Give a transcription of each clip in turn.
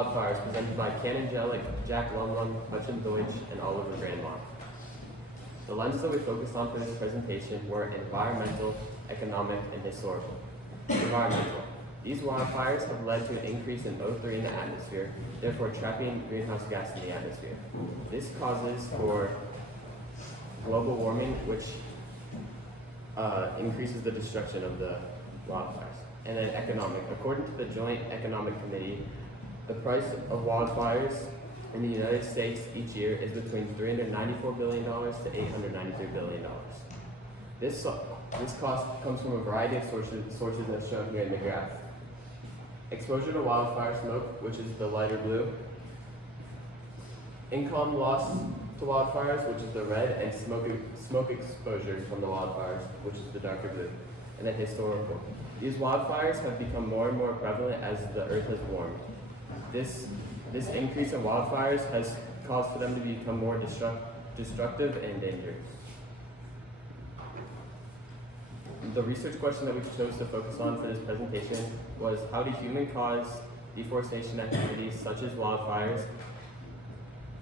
Wildfires presented by Ken Angelic, Jack Lundlund, Hudson Deutsch, and Oliver Grandmont. The lenses that we focused on for this presentation were environmental, economic, and historical. Environmental. These wildfires have led to an increase in O3 in the atmosphere, therefore trapping greenhouse gas in the atmosphere. This causes for global warming, which increases the destruction of the wildfires. And then economic. According to the Joint Economic Committee, the price of wildfires in the United States each year is between $394 billion to $893 billion. This cost comes from a variety of sources as shown here in the graph. Exposure to wildfire smoke, which is the lighter blue. Income loss to wildfires, which is the red, and smoke exposure from the wildfires, which is the darker blue. And then historical. These wildfires have become more and more prevalent as the earth has warmed. This increase in wildfires has caused for them to become more destructive and dangerous. The research question that we chose to focus on for this presentation was, how do human-caused deforestation activities such as wildfires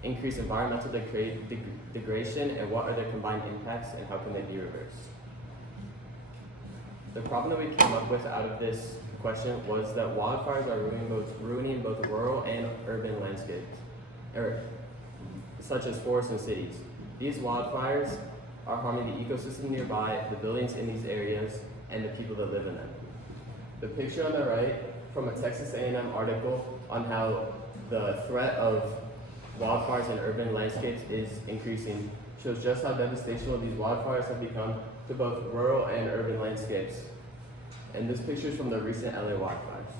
increase environmental degradation, and what are their combined impacts, and how can they be reversed? The problem that we came up with out of this question was that wildfires are ruining both rural and urban landscapes, such as forests and cities. These wildfires are harming the ecosystem nearby, the buildings in these areas, and the people that live in them. The picture on the right from a Texas A&M article on how the threat of wildfires in urban landscapes is increasing shows just how devastating these wildfires have become to both rural and urban landscapes. And this picture is from the recent LA wildfires.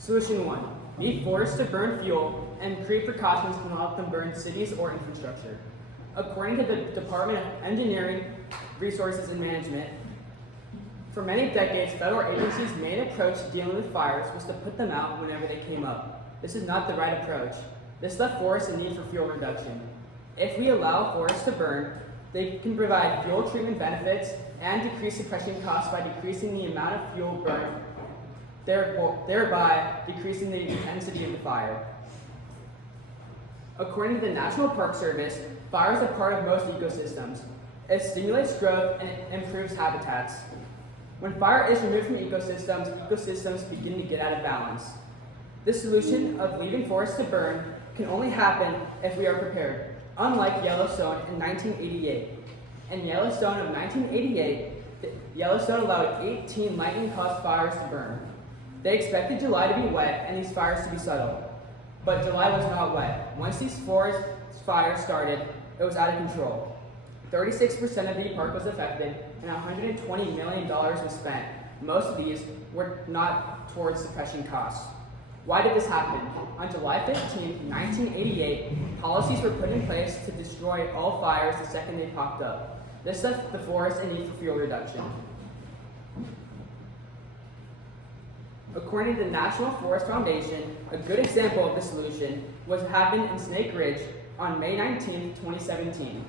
Solution 1. Need forests to burn fuel and create precautions to not let them burn cities or infrastructure. According to the Department of Engineering, Resources and Management, for many decades, federal agencies' main approach to dealing with fires was to put them out whenever they came up. This is not the right approach. This left forests in need for fuel reduction. If we allow forests to burn, they can provide fuel treatment benefits and decrease suppression costs by decreasing the amount of fuel burned, thereby decreasing the intensity of the fire. According to the National Park Service, fires are part of most ecosystems. It stimulates growth and it improves habitats. When fire is removed from ecosystems begin to get out of balance. This solution of leaving forests to burn can only happen if we are prepared. Unlike Yellowstone in 1988. In Yellowstone of 1988, Yellowstone allowed 18 lightning-caused fires to burn. They expected July to be wet and these fires to be subtle. But July was not wet. Once these forest fires started, it was out of control. 36% of the park was affected and $120 million was spent. Most of these were not towards suppression costs. Why did this happen? On July 15, 1988, policies were put in place to destroy all fires the second they popped up. This left the forest in need for fuel reduction. According to the National Forest Foundation, a good example of this solution was happened in Snake Ridge on May 19, 2017.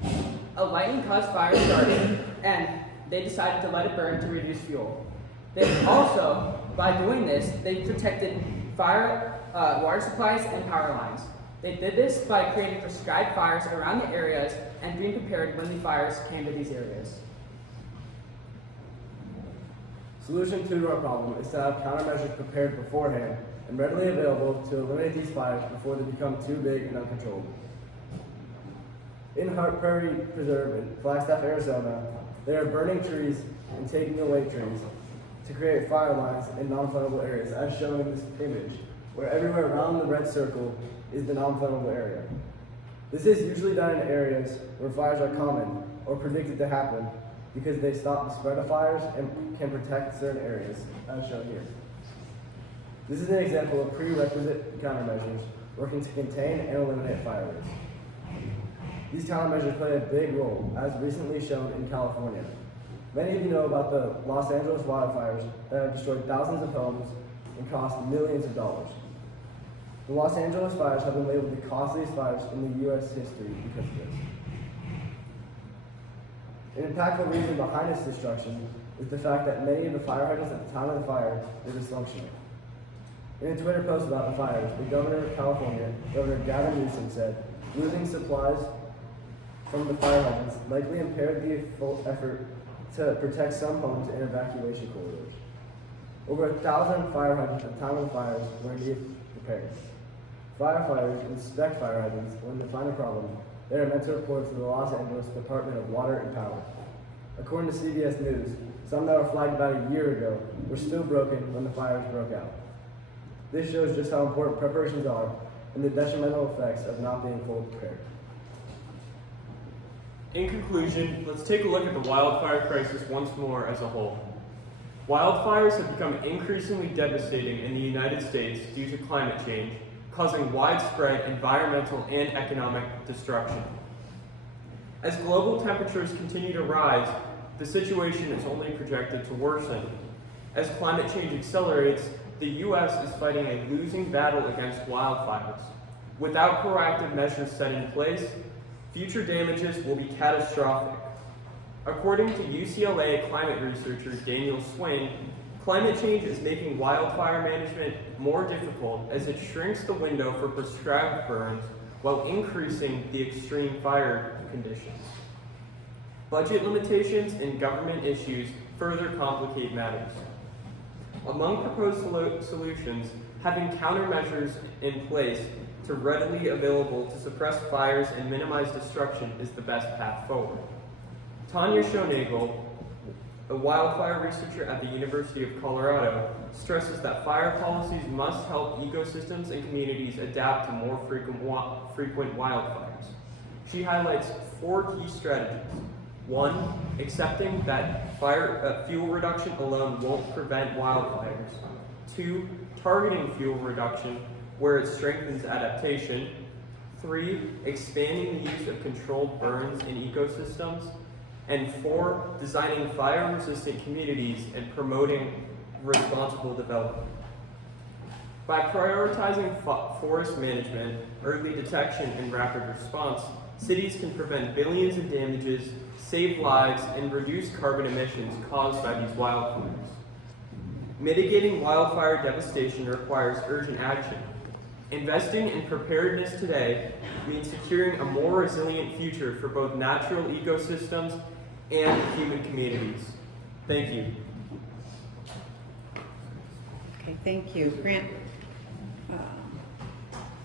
A lightning-caused fire started, and they decided to let it burn to reduce fuel. They also, by doing this, they protected water supplies and power lines. They did this by creating prescribed fires around the areas and being prepared when the fires came to these areas. Solution 2 to our problem is to have countermeasures prepared beforehand and readily available to eliminate these fires before they become too big and uncontrolled. In Hart Prairie Preserve in Flagstaff, Arizona, they are burning trees and taking away trees to create fire lines in non-flammable areas, as shown in this image, where everywhere around the red circle is the non-flammable area. This is usually done in areas where fires are common or predicted to happen because they stop the spread of fires and can protect certain areas, as shown here. This is an example of prerequisite countermeasures working to contain and eliminate fire risks. These countermeasures play a big role, as recently shown in California. Many of you know about the Los Angeles wildfires that have destroyed thousands of homes and cost millions of dollars. The Los Angeles fires have been labeled the costliest fires in the U.S. history because of this. An impactful reason behind its destruction is the fact that many of the fire hydrants at the time of the fire were dysfunctional. In a Twitter post about the fires, the governor of California, Governor Gavin Newsom, said, "Losing supplies from the fire hydrants likely impaired the full effort to protect some homes and evacuation corridors." Over 1,000 fire hydrants at the time of the fires were in need of repairs. Firefighters inspect fire hydrants when they find a problem. They are meant to report to the Los Angeles Department of Water and Power. According to CBS News, some that were flagged about a year ago were still broken when the fires broke out. This shows just how important preparations are and the detrimental effects of not being fully prepared. In conclusion, let's take a look at the wildfire crisis once more as a whole. Wildfires have become increasingly devastating in the United States due to climate change, causing widespread environmental and economic destruction. As global temperatures continue to rise, the situation is only projected to worsen. As climate change accelerates, the U.S. is fighting a losing battle against wildfires. Without proactive measures set in place, future damages will be catastrophic. According to UCLA climate researcher Daniel Swain, climate change is making wildfire management more difficult as it shrinks the window for prescribed burns while increasing the extreme fire conditions. Budget limitations and government issues further complicate matters. Among proposed solutions, having countermeasures in place to readily available to suppress fires and minimize destruction is the best path forward. Tanya Schoenagel, a wildfire researcher at the University of Colorado, stresses that fire policies must help ecosystems and communities adapt to more frequent wildfires. She highlights 4 key strategies. 1, accepting that fuel reduction alone won't prevent wildfires. 2, targeting fuel reduction where it strengthens adaptation. 3, expanding the use of controlled burns in ecosystems. And 4, designing fire-resistant communities and promoting responsible development. By prioritizing forest management, early detection, and rapid response, cities can prevent billions in damages, save lives, and reduce carbon emissions caused by these wildfires. Mitigating wildfire devastation requires urgent action. Investing in preparedness today means securing a more resilient future for both natural ecosystems and human communities. Thank you. Okay, thank you. Grant,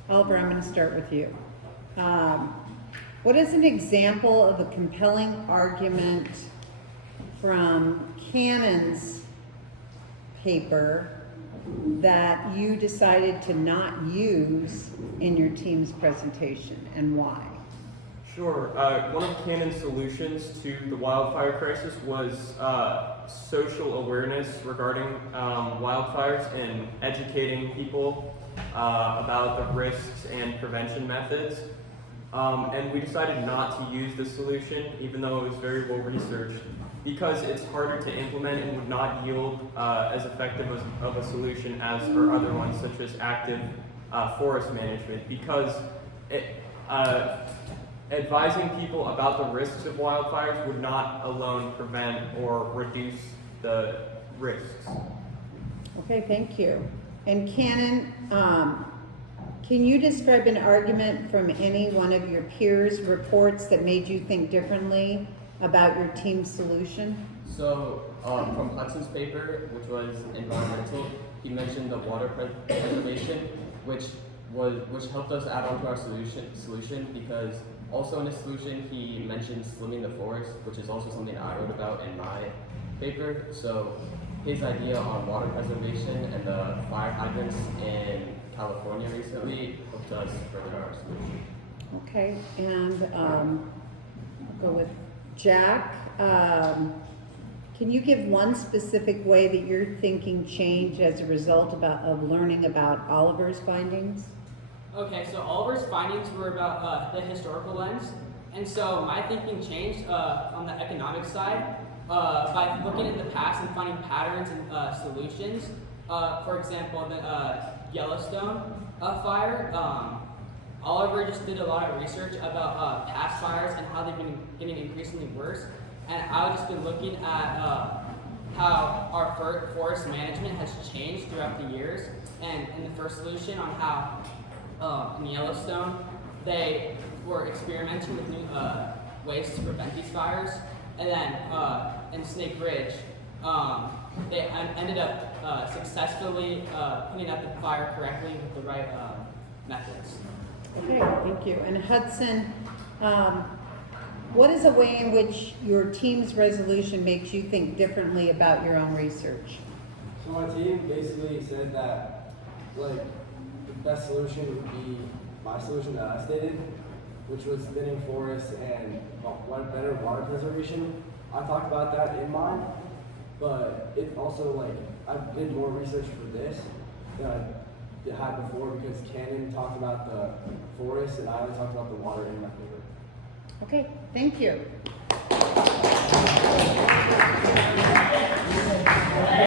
Oliver, I'm going to start with you. What is an example of a compelling argument from Cannon's paper that you decided to not use in your team's presentation, and why? Sure. One of Cannon's solutions to the wildfire crisis was social awareness regarding wildfires and educating people about the risks and prevention methods. And we decided not to use this solution, even though it was very well researched, because it's harder to implement and would not yield as effective of a solution as our other ones, such as active forest management, because advising people about the risks of wildfires would not alone prevent or reduce the risks. Okay, thank you. And Cannon, can you describe an argument from any one of your peers' reports that made you think differently about your team's solution? So, from Hudson's paper, which was environmental, he mentioned the water preservation, which helped us add on to our solution because also in his solution he mentioned slimming the forest, which is also something I wrote about in my paper. So his idea on water preservation and the fire hydrants in California recently helped us further our solution. Okay, and I'll go with Jack. Can you give one specific way that your thinking changed as a result of learning about Oliver's findings? Okay, so Oliver's findings were about the historical lens, and so my thinking changed on the economic side by looking at the past and finding patterns and solutions. For example, the Yellowstone fire. Oliver just did a lot of research about past fires and how they've been getting increasingly worse, and I've just been looking at how our forest management has changed throughout the years, and in the first solution on how in Yellowstone they were experimenting with new ways to prevent these fires, and then in Snake Ridge they ended up successfully putting out the fire correctly with the right methods. Okay, thank you. And Hudson, what is a way in which your team's resolution makes you think differently about your own research? So my team basically said that, like, the best solution would be my solution that I stated, which was thinning forests and better water preservation. I talked about that in mine, but it also, like, I did more research for this than I had before because Cannon talked about the forest and I only talked about the water in my paper. Okay, thank you.